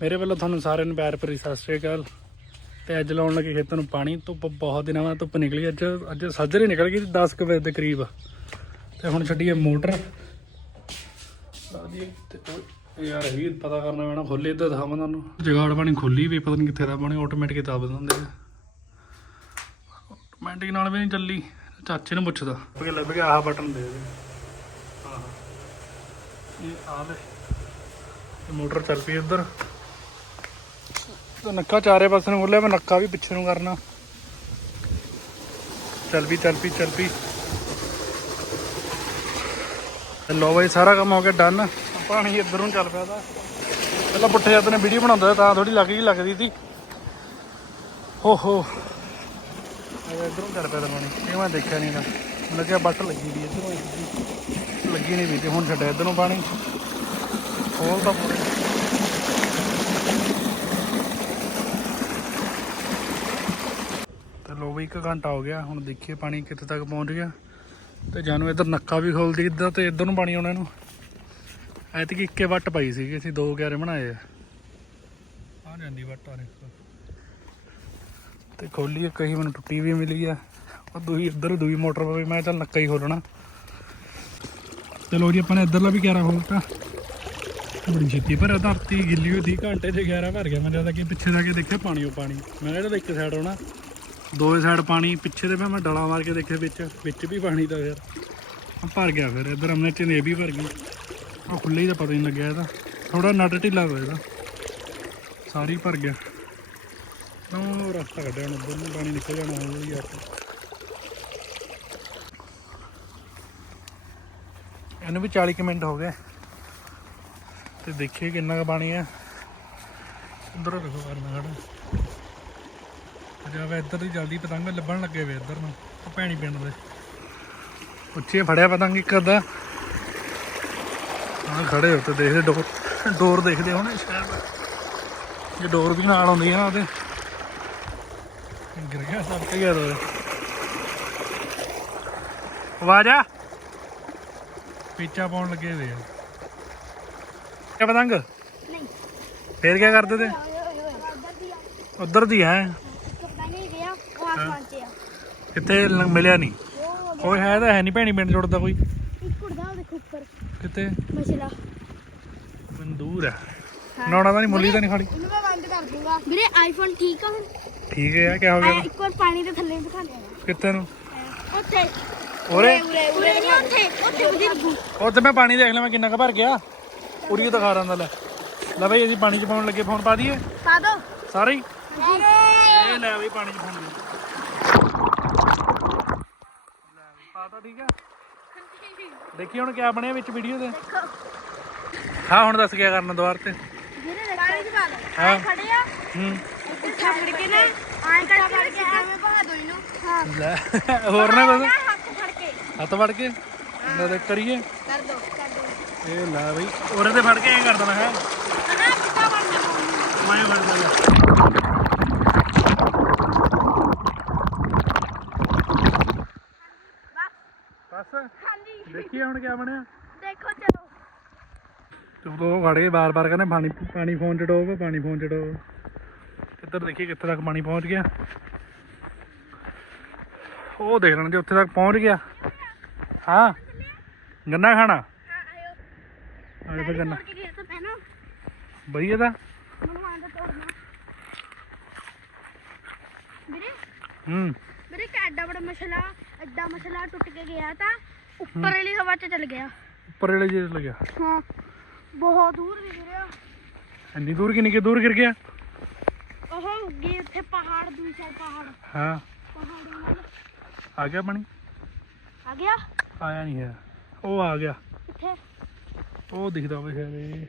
ਮੇਰੇ ਵੱਲੋਂ ਤੁਹਾਨੂੰ ਸਾਰਿਆਂ ਨੂੰ ਪਿਆਰ ਭਰੀ ਸਤਿ ਸ਼੍ਰੀ ਅਕਾਲ। ਤੇ ਅੱਜ ਲਾਉਣ ਲੱਗੇ ਖੇਤਾਂ ਨੂੰ ਪਾਣੀ ਧੁੱਪ ਬਹੁਤ ਦਿਨਾਂ ਬਾਅਦ ਧੁੱਪ ਨਿਕਲੀ ਅੱਜ ਅੱਜ ਸੱਜਰੇ ਨਿਕਲ ਗਈ 10 ਕੁ ਵਜੇ ਦੇ ਕਰੀਬ। ਤੇ ਹੁਣ ਛੱਡੀਏ ਮੋਟਰ। ਤੇ ਯਾਰ ਇਹ ਵੀ ਪਤਾ ਕਰਨਾ ਪੈਣਾ ਖੋਲੇ ਇੱਧਰ ਦਿਖਾਵਾਂ ਤੁਹਾਨੂੰ। ਜਗਾੜ ਪਾਣੀ ਖੋਲੀ ਵੀ ਪਤਾ ਨਹੀਂ ਕਿੱਥੇ ਦਾ ਪਾਣੀ ਆਟੋਮੈਟਿਕ ਦੱਬ ਦਿੰਦੇ ਆ। ਆਟੋਮੈਟਿਕ ਨਾਲ ਵੀ ਨਹੀਂ ਚੱਲੀ ਚਾਚੇ ਨੂੰ ਪੁੱਛਦਾ। ਕਿ ਲੱਭ ਗਿਆ ਆਹ ਬਟਨ ਦੇ ਦੇ। ਆਹ। ਇਹ ਆ ਲੈ। ਤੇ ਮੋਟਰ ਚੱਲ ਪਈ ਉੱਧਰ ਤੇ ਨੱਕਾ ਚਾਰੇ ਪਾਸੇ ਨੂੰ ਖੋਲਿਆ, ਮੈਂ ਨੱਕਾ ਵੀ ਪਿੱਛੇ ਨੂੰ ਕਰਨਾ। ਚੱਲ ਪਈ ਚੱਲ ਪਈ ਚੱਲ ਪਈ ਤੇ ਲੋ ਬਾਈ, ਸਾਰਾ ਕੰਮ ਹੋ ਗਿਆ ਡਨ। ਪਾਣੀ ਇੱਧਰ ਨੂੰ ਚੱਲ ਪਿਆ ਤਾਂ। ਪਹਿਲਾਂ ਪੁੱਠੇ ਜਦ ਨੇ ਵੀਡੀਓ ਬਣਾਉਂਦਾ ਤਾਂ ਥੋੜੀ ਲੱਗ ਗਈ ਲੱਗਦੀ ਸੀ। ਹੋ ਹੋ। ਇਹ ਇੱਧਰੋਂ ਚੱਲ ਪਿਆ ਪਾਣੀ। ਇਹ ਮੈਂ ਦੇਖਿਆ ਨਹੀਂ ਨਾ ਮੈਨੂੰ ਲੱਗਿਆ ਬੱਟ ਲੱਗੀ ਦੀ ਇੱਧਰੋਂ ਲੱਗੀ ਨਹੀਂ ਵੀ ਤੇ ਹੁਣ ਛੱਡਿਆ ਇੱਧਰੋਂ ਪਾਣੀ। ਖੋਲ ਤਾਂ ਪੂਰੇ ਤੇ ਲੋ ਇੱਕ ਘੰਟਾ ਹੋ ਗਿਆ, ਹੁਣ ਦੇਖੀਏ ਪਾਣੀ ਕਿੱਥੇ ਤੱਕ ਪਹੁੰਚ ਗਿਆ। ਤੇ ਜਾਨੂੰ ਇੱਧਰ ਨੱਕਾ ਵੀ ਖੋਲਦੀ, ਇੱਧਰ ਤੇ ਇੱਧਰ ਨੂੰ ਪਾਣੀ ਆਉਣਾ ਇਹਨੂੰ। ਐਤਕੀ ਇੱਕੇ ਵੱਟ ਪਾਈ ਸੀਗੀ, ਅਸੀਂ ਦੋ ਕਿਆਰੇ ਬਣਾਏ ਆ। ਆ ਜਾਂਦੀ ਵੱਟ ਆ ਦੇਖੋ। ਤੇ ਖੋਲੀ, ਇੱਕ ਹੀ ਮੈਨੂੰ ਟੁੱਟੀ ਵੀ ਮਿਲੀ ਆ। ਉਹ ਦੂਈ ਇੱਧਰ, ਦੂਈ ਮੋਟਰ ਪਈ ਮੈਂ ਕਿਹਾ ਚੱਲ ਨੱਕਾ ਹੀ ਖੋਲਣਾ। ਚਲੋ ਜੀ, ਆਪਾਂ ਨੇ ਇੱਧਰਲਾ ਵੀ ਕਿਆਰਾ ਖੋਲਤਾ। ਬੜੀ ਛੇਤੀ ਭਰਿਆ ਧਰਤੀ ਗਿੱਲੀ ਹੋਈ ਸੀ ਘੰਟੇ ਚ 11 ਭਰ ਗਿਆ। ਮੈਂ ਜਦ ਕਿ ਪਿੱਛੇ ਜਾ ਕੇ ਦੇਖਿਆ, ਪਾਣੀ ਉਹ ਪਾਣੀ। ਮੈਂ ਕਿਹਾ ਚੱਲ ਇੱਕ ਸਾਈਡ ਆਉਣਾ। ਦੋਵੇਂ ਸਾਈਡ ਪਾਣੀ ਪਿੱਛੇ ਤੇ ਮੈਂ ਮੈਂ ਡਲਾ ਮਾਰ ਕੇ ਦੇਖਿਆ ਵਿੱਚ ਵਿੱਚ ਵੀ ਪਾਣੀ ਤਾਂ ਫਿਰ ਭਰ ਗਿਆ ਫਿਰ, ਇੱਧਰ ਹਮਨੇ ਚ ਵੀ ਭਰ ਗਈ ਉਹ ਖੁੱਲੇ ਹੀ ਤਾਂ ਪਤਾ ਨਹੀਂ ਲੱਗਿਆ ਇਹਦਾ। ਥੋੜਾ ਨਟ ਢਿੱਲਾ ਹੋਇਆ ਇਹਦਾ। ਸਾਰੀ ਭਰ ਗਿਆ। ਨੋ ਰਸਤਾ ਕੱਢਿਆ ਹੁਣ ਉੱਧਰ ਨੂੰ, ਪਾਣੀ ਨਿਕਲ ਜਾਣਾ ਹੌਲੀ ਆ ਇਹਨੂੰ ਵੀ 40 ਕੁ ਮਿੰਟ ਹੋ ਗਏ। ਤੇ ਦੇਖੀਏ ਕਿੰਨਾ ਕੁ ਪਾਣੀ ਹੈ ਉਧਰ ਰੱਖੋ ਕਰਨਾ ਖੜਾ ਜਾਵੇ ਇੱਧਰ ਦੀ ਜਲਦੀ ਪਤੰਗ ਲੱਭਣ ਲੱਗੇ ਵੇ ਇੱਧਰ ਨੂੰ ਉਹ ਭੈਣੀ ਪਿੰਡ ਦੇ। ਉੱਚੇ ਫੜਿਆ ਪਤੰਗ ਇੱਕ ਅੱਧਾ। ਆ ਖੜੇ ਹੋ ਤੇ ਦੇਖਦੇ ਡੋਰ ਡੋਰ ਦੇਖਦੇ ਹੋਣੇ ਸ਼ਾਇਦ ਜੇ ਡੋਰ ਵੀ ਨਾਲ ਆਉਂਦੀ ਆ ਨਾ ਉਹਦੇ। ਗਿਰ ਗਿਆ ਸਭ ਤੇ ਗਿਆ ਦੋਰੇ ਆਵਾਜ਼ ਆ। ਪੀਚਾ ਪਾਉਣ ਲੱਗੇ ਵੇ ਕਿਆ ਪਤੰਗ? ਨਹੀਂ। ਫੇਰ ਕੀ ਕਰਦੇ ਤੇ? ਦੀ ਉਧਰ ਦੀ ਹੈ ਕੱਪੜਾ ਨਹੀਂ ਗਿਆ ਉਹ ਆਸਮਾਨ 'ਚ ਆ ਕਿੱਥੇ ਲ- ਮਿਲਿਆ ਨਹੀਂ। ਉਹ ਕੋਈ ਹੈ ਤਾਂ ਹੈ ਨਹੀਂ ਭੈਣੀ ਪਿੰਡ ਜੁੜਦਾ ਕੋਈ। ਇੱਕ ਉੜਦਾ ਉਹਦੇ ਉੱਪਰ। ਕਿਤੇ ਮਸਲਾ। ਮੈਨੂੰ ਦੂਰ ਹੈ। ਨਾਉਣਾ ਤਾਂ ਨਹੀਂ ਮੁੱਲੀ ਤਾਂ ਨਹੀਂ ਖਾਲੀ। ਇਹਨੂੰ ਮੈਂ ਬੰਦ ਕਰ ਦੂੰਗਾ। ਵੀਰੇ ਆਈਫੋਨ ਠੀਕ ਆ ਹੁਣ? ਠੀਕ ਹੈ ਕਿਆ ਹੋ ਐ ਗਿਆ ਇੱਕ ਵਾਰ ਪਾਣੀ ਦੇ ਥੱਲੇ ਦਿਖਾ ਲਿਆ ਕਿੱਥੇ ਨੂੰ? ਉੱਥੇ। ਉਰੇ? ਉਰੇ ਉਰੇ ਨਹੀਂ ਉੱਥੇ। ਉੱਥੇ ਵਧੀਆ ਲੱਗੂ। ਉੱਥੇ ਮੈਂ ਪਾਣੀ ਦੇਖ ਲਿਆ ਮੈਂ ਕਿੰਨਾ ਕੁ ਭਰ ਗਿਆ। ਉਰੀ ਹੀ ਦਿਖਾ ਰਾਂ ਲੈ। ਲੈ ਬਈ ਅਸੀਂ ਪਾਣੀ ਚ ਪਾਉਣ ਲੱਗੇ ਫੋਨ ਪਾ ਦਈਏ। ਪਾ ਦੋ। ਸਾਰੇ ਹੀ? ਇਹ ਲੈ ਬਈ ਪਾਣੀ ਚ ਪਾਉਣ ਠੀਕ ਦੇਖੀ ਹੁਣ ਕਿਆ ਬਣਿਆ ਵਿੱਚ ਵੀਡੀਓ ਦੇ? ਦੇਖੋ ਹਾਂ ਹੁਣ ਦੱਸ ਕਿਆ ਕਰਨਾ ਦੁਬਾਰ ਤੇ। ਵੀਰੇ ਪਾਣੀ ਚ ਪਾ ਦੋ ਹਾਂ। ਖੜੇ ਆ। ਹੂੰ। ਉੱਠਾ ਫੜ ਕੇ ਨਾ ਐਂ ਕਰਕੇ ਫੜ ਕੇ ਐਵੇਂ ਪਾ ਦੋ ਇਹਨੂੰ ਹਾਂ। ਲੈ ਹੋਰ ਨਾ ਕੁਝ ਹੱਥ ਫੜ ਕੇ। ਹੱਥ ਵੜ ਕੇ? ਲੈ ਦੇ ਕਰੀਏ। ਕਰ ਦੋ ਕਰ ਦੋ। ਇਹ ਲੈ ਬਈ। ਉਹਦੇ ਤੇ ਫੜ ਕੇ ਐਂ ਕਰ ਦੇਣਾ ਹੈ। ਮੈਂ ਫੜ ਹਾਂਜੀ। ਦੇਖੀਏ ਹੁਣ ਕਿਆ ਬਣਿਆ। ਦੇਖੋ ਚਲੋ। ਤੂੰ ਉਹ ਖੜ ਕੇ ਬਾਰ-ਬਾਰ ਕਹਿੰਦੇ ਪਾਣੀ ਪਾਣੀ ਫੋਨ ਚ ਡੋਬ ਪਾਣੀ ਫੋਨ ਚ ਡੋਬ ਇੱਧਰ ਦੇਖੀਏ ਕਿੱਥੇ ਤੱਕ ਪਾਣੀ ਪਹੁੰਚ ਗਿਆ। ਉਹ ਦੇਖ ਲੈਣ ਜੇ ਉੱਥੇ ਤੱਕ ਪਹੁੰਚ ਗਿਆ। ਹਾਂ। ਗੰਨਾ ਖਾਣਾ? ਆਏ ਤਾਂ ਗੰਨਾ। ਕੇ ਤਾਂ ਵਧੀਆ ਤਾਂ ਵੀਰੇ ਹੂੰ। ਵੀਰੇ ਇੱਕ ਐਡਾ ਬੜਾ ਮਸਲਾ ਐਡਾ ਮਸਲਾ ਟੁੱਟ ਕੇ ਗਿਆ ਤਾਂ। ਉੱਪਰ ਵਾਲੀ ਹਵਾ 'ਚ ਚਲ ਗਿਆ। ਉੱਪਰ ਵਾਲੇ ਜੇ ਲੱਗਿਆ ਹਾਂ ਬਹੁਤ ਦੂਰ ਵੀ ਵੀਰੇ ਇੰਨੀ ਦੂਰ ਕਿੰਨੀ ਕਿ ਦੂਰ ਗਿਰ ਗਿਆ? ਉਹ ਗਏ ਉੱਥੇ ਪਹਾੜ ਦੂਜੀ ਸਾਈਡ ਪਹਾੜ। ਹਾਂ। ਪਹਾੜਾਂ ਨਾਲ। ਆ ਗਿਆ ਪਾਣੀ? ਆ ਗਿਆ? ਆਇਆ ਨਹੀਂ ਹੈ। ਉਹ ਆ ਗਿਆ। ਕਿੱਥੇ? ਉਹ ਦਿਖਦਾ ਵੇ ਸ਼ਾਇਦ ਇਹ।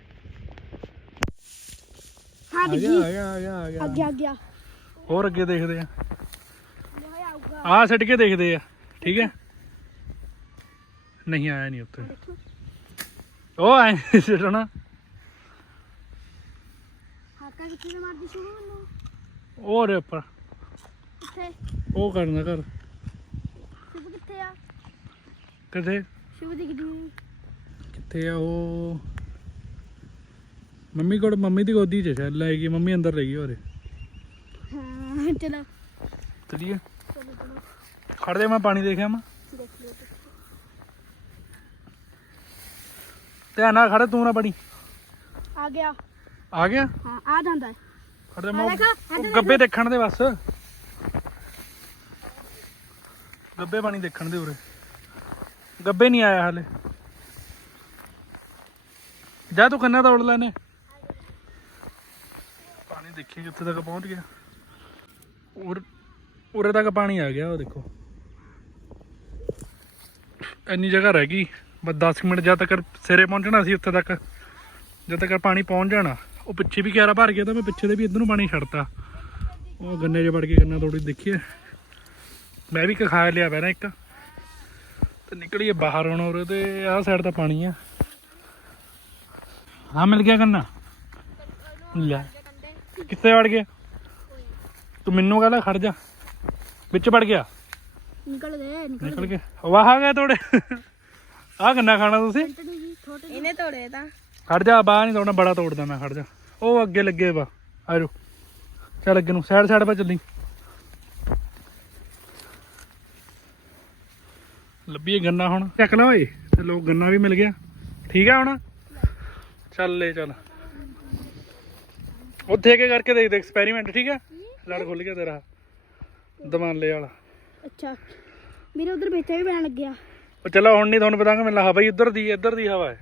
ਹਾਂ ਆ ਗਿਆ ਆ ਗਿਆ ਆ ਗਿਆ ਆ ਗਿਆ। ਅੱਗੇ ਆ। ਗਿਆ ਹੋਰ ਅੱਗੇ ਦੇਖਦੇ ਆ। ਆਹ ਛੱਡ ਕੇ ਦੇਖਦੇ ਆ। ਠੀਕ ਹੈ? ਨਹੀਂ ਆਇਆ ਨਹੀਂ ਉੱਥੇ। ਉਹ ਆਏ ਛੱਡਣਾ ਹਾਕਾ ਕਿੱਥੇ ਮਾਰਦੀ ਸ਼ੁਰੂ ਮੈਨੂੰ ਉਹ ਰੇ ਉੱਪਰ। ਕਿੱਥੇ? ਉਹ ਕਰਨਾ ਕਰ ਸ਼ੁਭ ਕਿੱਥੇ ਆ? ਕਿੱਥੇ? ਸ਼ੁਭ ਦਿਖਦੀ ਨੀ। ਕਿੱਥੇ ਆ ਉਹ? ਮੰਮੀ ਕੋਲ ਮੰਮੀ ਦੀ ਗੋਦੀ 'ਚ ਸ਼ਾਇਦ ਲੈ ਗਈ। ਮੰਮੀ ਅੰਦਰ ਰਹਿ ਹੋਰੇ ਹਾਂ ਚਲੋ। ਚਲੀਏ। ਚਲੋ ਚਲੋ। ਖੜ ਜਾ ਮੈਂ ਪਾਣੀ ਦੇਖਿਆ ਮੈਂ ਦੇਖ ਲਿਓ ਧਿਆਨ ਨਾਲ ਖੜ ਤੂੰ ਨਾ ਬੜੀ। ਆ ਗਿਆ। ਆ ਗਿਆ? ਹਾਂ ਆ ਜਾਂਦਾ ਹੈ। ਖੜ ਮੈਂ ਉਹ- ਗੱਬੇ ਦੇਖਣ ਦੇ ਬਸ। ਗੱਬੇ ਪਾਣੀ ਦੇਖਣ ਦੇ ਉਰੇ। ਗੱਬੇ ਨਹੀਂ ਆਇਆ ਹਲੇ। ਜਾ ਤੂੰ ਕੰਨਾ ਤੋੜ ਲੈਨੇ। ਪਾਣੀ ਦੇਖੀ ਕਿੱਥੇ ਤੱਕ ਪਹੁੰਚ ਗਿਆ। ਉਰ ਉਰੇ ਤੱਕ ਪਾਣੀ ਆ ਗਿਆ ਉਹ ਦੇਖੋ। ਇੰਨੀ ਜਗ੍ਹਾ ਰਹਿ ਗਈ। ਬਸ 10 ਮਿੰਟ ਜਦ ਤੱਕ ਸਿਰੇ ਪਹੁੰਚਣਾ ਸੀ ਉੱਥੇ ਤੱਕ ਜਦ ਤੱਕ ਪਾਣੀ ਪਹੁੰਚ ਜਾਣਾ ਉਹ ਪਿੱਛੇ ਵੀ ਕਿਆਰਾ ਭਰ ਗਿਆ ਤਾਂ ਮੈਂ ਪਿੱਛੇ ਦੇ ਵੀ ਇੱਧਰ ਨੂੰ ਪਾਣੀ ਛੱਡਤਾ। ਉਹ ਗੰਨੇ 'ਚ ਵੜ ਕੇ ਗੰਨਾ ਥੋੜੀ ਦੇਖੀਏ। ਮੈਂ ਵੀ ਇੱਕ ਖਾ ਲਿਆ ਪਹਿਲਾਂ ਇੱਕ। ਤੇ ਨਿਕਲੀਏ ਬਾਹਰ ਹੁਣ ਉਰੇ ਤੇ ਆਹ ਸਾਈਡ ਤਾਂ ਪਾਣੀ ਆ। ਹਾਂ ਮਿਲ ਗਿਆ ਗੰਨਾ? ਲੈ ਕਿੱਥੇ ਵੜ ਗਿਆ? ਤੂੰ ਮੈਨੂੰ ਕਹਿੰਦਾ ਖੜ ਜਾ। ਵਿੱਚ ਵੜ ਗਿਆ? ਨਿਕਲ ਗਏ ਨਿਕਲ ਗਿਆ ਵਾਹ ਆ ਗਿਆ ਤੋੜੇ। ਆਹ ਗੰਨਾ ਖਾਣਾ ਤੁਸੀਂ? ਇਹਨੇ ਤੋੜੇ ਤਾਂ। ਖੜ ਜਾ ਬਾਹਰ ਨਹੀਂ ਤੋੜਨਾ ਬੜਾ ਤੋੜਦਾ ਮੈਂ ਖੜ ਜਾ। ਉਹ ਅੱਗੇ ਲੱਗੇ ਵਾ ਆ ਜਾਓ। ਚੱਲ ਅੱਗੇ ਨੂੰ ਸਾਈਡ ਸਾਈਡ 'ਤੇ ਚੱਲੀ। ਲੱਭੀਏ ਗੰਨਾ ਹੁਣ। ਚੱਕ ਲੈ ਓਏ ਤੇ ਲੋਕ ਗੰਨਾ ਵੀ ਮਿਲ ਗਿਆ। ਠੀਕ ਆ ਹੁਣ? ਚੱਲ ਲੈ ਚੱਲ। ਉੱਥੇ ਕੇ ਕਰਕੇ ਦੇਖਦੇ ਐਕਸਪੈਰੀਮੈਂਟ ਠੀਕ ਆ? ਲੜ ਖੁੱਲ ਗਿਆ ਤੇਰਾ। ਦਮਾਲੇ ਵਾਲਾ। ਅੱਛਾ। ਮੇਰੇ ਉਧਰ ਬੇਚਾ ਵੀ ਪੈਣ ਲੱਗਿਆ। ਉਹ ਚਲੋ ਹੁਣ ਨਹੀਂ ਤੁਹਾਨੂੰ ਪਤਾਂਗਾ ਮੈਨੂੰ ਹਵਾ ਹੀ ਇੱਧਰ ਦੀ ਇੱਧਰ ਦੀ ਹਵਾ ਹੈ।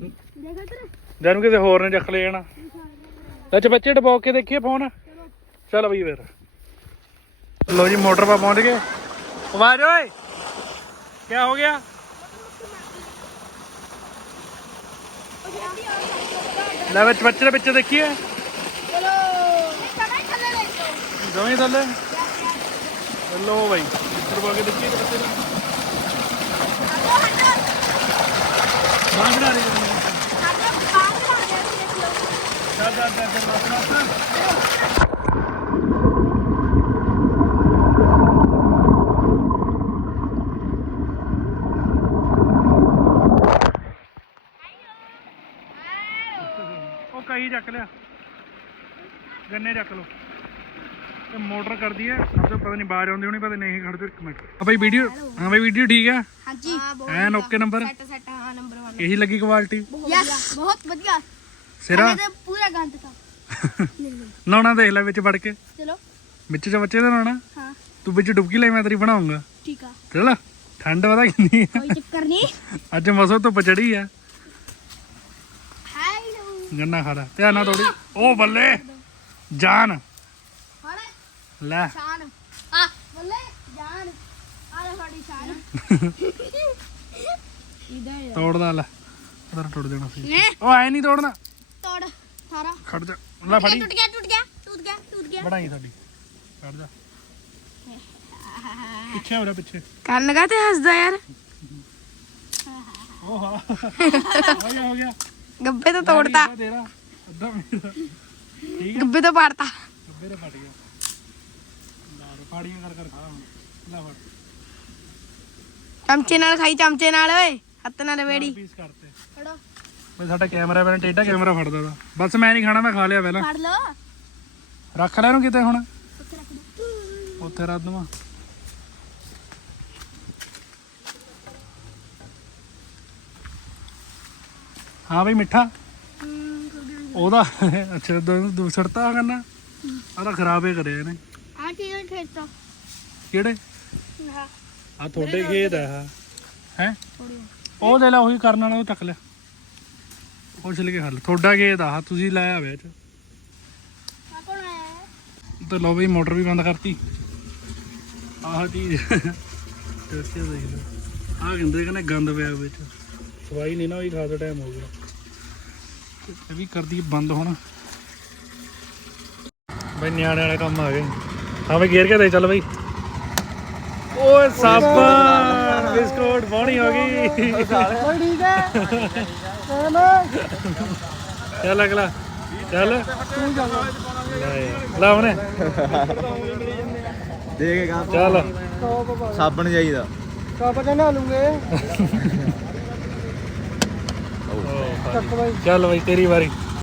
ਦੇਖ ਇੱਧਰ। ਜਦ ਨੂੰ ਕਿਸੇ ਹੋਰ ਨੇ ਚੱਕ ਲੈ ਜਾਣਾ ਅੱਛਾ ਬੱਚੇ ਡਬੋ ਕੇ ਦੇਖੀਏ ਫੋਨ। ਚਲ ਬਈ ਫਿਰ। ਲੋ ਜੀ ਮੋਟਰ ਪਾ ਪਹੁੰਚ ਗਏ। ਆਵਾਜ਼ ਓਏ। ਕੀ ਹੋ ਗਿਆ? ਲੈ ਵਿੱਚ ਬੱਚੇ ਦੇ ਵਿੱਚ ਦੇਖੀਏ। ਚਲੋ। ਚਲੇ ਦੇਖੋ। ਜਮੀ ਥੱਲੇ। ਲੋ ਬਈ ਇੱਧਰ ਪਾ ਕੇ ਦੇਖੀਏ ਬੱਚੇ ਦਾ। ਰਹੀ ਹੈ ਉਹ ਕਹੀ ਚੱਕ ਲਿਆ। ਗੰਨੇ ਚੱਕ ਲੋ ਤੇ ਮੋਟਰ ਕਰਦੀ ਹੈ ਅੱਗੇ ਪਤਾ ਨਹੀਂ ਬਾਹਰ ਆਉਂਦੀ ਹੋਣੀ ਪਤਾ ਨਹੀਂ ਖੜ ਜਾ ਇੱਕ ਮਿੰਟ। ਆ ਬਈ ਵੀਡੀਓ ਹਾਂ ਬਈ ਵੀਡੀਓ ਠੀਕ ਆ ਹਾਂਜੀ। ਐਨ ਓਕੇ ਨੰਬਰ। ਸੈਟ ਸੈਟ ਹਾਂ। ਨੰਬਰ 1 ਇਹੀ ਲੱਗੀ ਕੁਆਲਿਟੀ ਯਸ ਬਹੁਤ ਵਧੀਆ। ਸਿਰਾ? ਇਹਦੇ ਪੂਰਾ ਗੰਦ ਤਾਂ। ਨਾਉਣਾ ਦੇਖ ਲੈ ਵਿੱਚ ਵੜ ਕੇ। ਚਲੋ। ਵਿੱਚ ਚ ਬੱਚੇ ਦਾ ਨਾਉਣਾ ਹਾਂ। ਤੂੰ ਵਿੱਚ ਡੁਬਕੀ ਲੈ ਮੈਂ ਤੇਰੀ ਬਣਾਉਂਗਾ। ਠੀਕ ਆ। ਚਲ ਠੰਡ ਪਤਾ ਕਿੰਨੀ ਕੋਈ ਚੱਕਰ ਨਹੀਂ ਅੱਜ ਮਸੋ ਧੁੱਪ ਚੜੀ ਆ। ਹੈਲੋ ਗੰਨਾ ਖਾਦਾ ਧਿਆਨ ਨਾਲ ਤੋੜੀ ਉਹ ਬੱਲੇ! ਜਾਨ। ਹਾਲੇ ਲੈ। ਸ਼ਾਨ। ਆ ਬੱਲੇ ਜਾਨ। ਆ ਲੈ ਸਾਡੀ ਸ਼ਾਨ। ਇਧਰ ਤੋੜਦਾ ਲੈ। ਉਧਰ ਟੁੱਟ ਜਾਣਾ ਸੀ। ਉਹ ਐ ਨਹੀਂ ਤੋੜਨਾ। ਤੋੜ ਸਾਰਾ। ਖੜ ਜਾ। ਲੈ ਫੜੀ। ਟੁੱਟ ਗਿਆ ਟੁੱਟ ਗਿਆ ਟੁੱਟ ਗਿਆ ਟੁੱਟ ਗਿਆ। ਬਣਾਈ ਸਾਡੀ। ਖੜ ਜਾ। ਪਿੱਛੇ ਹੋ ਰਿਹਾ ਪਿੱਛੇ। ਕੰਨ ਲਗਾ ਤੇ ਹੱਸਦਾ ਯਾਰ। ਉਹ ਹਾਂ। ਗਿਆ ਹੋ ਗਿਆ। ਗੱਬੇ ਤੋਂ ਤੋੜਤਾ। ਤੇਰਾ। ਅੱਧਾ ਮੇਰਾ ਠੀਕ ਹੈ ਗੱਬੇ ਤੋਂ ਪਾੜਤਾ। ਗੱਬੇ ਤੇ ਫਟ ਗਿਆ। ਲੈ ਫਾੜੀਆਂ ਕਰ ਕਰ ਖਾ ਹੁਣ। ਲੈ ਫੜ। ਚਮਚੇ ਨਾਲ ਖਾਈ ਚਮਚੇ ਨਾਲ ਓਏ। ਹੱਥ ਨਾਲ ਵੇੜੀ ਪੀਸ ਕਰਤੇ। ਫੜੋ। ਬਈ ਸਾਡਾ ਕੈਮਰਾ ਮੈਨ ਟੇਡਾ ਕੈਮਰਾ ਫੜਦਾ ਦਾ ਬਸ ਮੈਂ ਨਹੀਂ ਖਾਣਾ ਮੈਂ ਖਾ ਲਿਆ ਪਹਿਲਾਂ। ਫੜ ਲੋ ਰੱਖ ਲੈ ਇਹਨੂੰ ਕਿਤੇ ਹੁਣ। ਉੱਥੇ ਰੱਖ ਦੋ। ਉੱਥੇ ਰੱਖ ਦਵਾਂ। ਹਾਂ ਬਈ ਮਿੱਠਾ। ਉਹਦਾ। ਅੱਛਾ ਦੂ- ਦੂਸਰਤਾ ਕਰਨਾ। ਆਹ ਤਾਂ ਖਰਾਬ ਹੀ ਕਰਿਆ ਇਹਨੇ। ਆ ਕੀ ਖੇਤਾ ਕਿਹੜੇ? ਹਾਂ ਆ ਤੁਹਾਡੇ ਖੇਤ ਆ ਹੈ? ਉਹ ਲੈ, ਉਹੀ ਕਰਨ ਵਾਲਾ, ਉਹ ਚੱਕ ਲਿਆ ਉਹ ਛਿਲ ਕੇ ਖਾ ਤੁਹਾਡਾ ਖੇਤ ਆ ਤੁਸੀਂ ਲਾਇਆ ਹੋਇਆ ਚ। ਤੇ ਲਓ ਬਈ, ਮੋਟਰ ਵੀ ਬੰਦ ਕਰਤੀ। ਆਹ ਚੀਜ਼। ਟੈਸਟ ਦੇਖ ਲਓ। ਆਹ ਕਹਿੰਦੇ ਕਹਿੰਦੇ ਗੰਦ ਪਿਆ ਵਿੱਚ। ਸਵਾਈ ਨਹੀਂ ਨਾ ਹੋਈ ਖਾਸਾ ਟਾਈਮ ਹੋ ਗਿਆ। ਇਹ ਵੀ ਕਰਦੀ ਬੰਦ ਹੁਣ। ਬਈ, ਨਿਆਣੇ ਵਾਲੇ ਕੰਮ ਆ ਗਏ। ਹਾਂ ਬਈ ਗੇਰ ਕੇ ਦੇ ਚੱਲ ਬਈ। ਓਏ ਸਾਬਾ! ਬਿਸਕੁਟ ਬੋਣੀ ਹੋ ਗਈ। ਠੀਕ ਹੈ ਚੱਲ ਅਗਲਾ ਚੱਲ। ਤੂੰ ਜਾ ਲਾ ਉਹਨੇ। ਦੇਖੇਗਾ ਚੱਲ। ਸਾਬਣ ਚਾਹੀਦਾ ਕਾਪਾ ਕਹਿੰਦਾ ਲੂੰਗੇ ਫਾਜੀ ਚੱਕ ਬਾਈ ਚੱਲ ਬਾਈ ਤੇਰੀ ਵਾਰੀ।